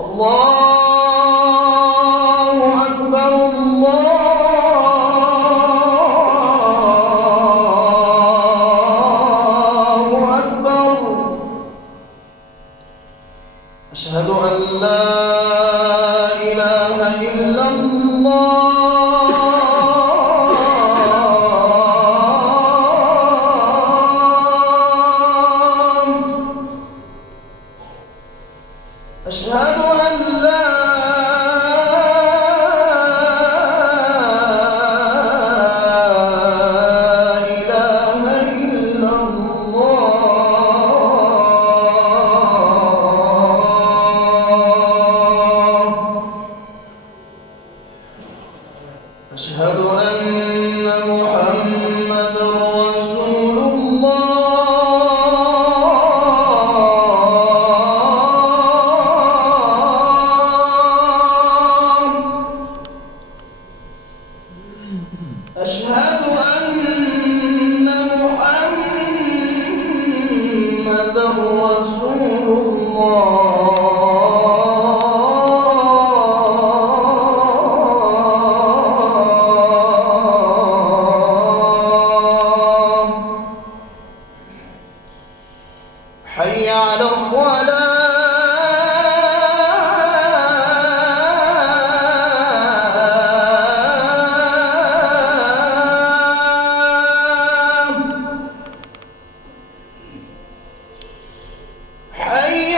الله أكبر الله أكبر. أشهد أن لا إله إلا الله. أشهد أن لا إله إلا الله. أشهد أن محمدًا رسول الله. أشهد أن محمدًا رسول الله. حي على الصلاة. حي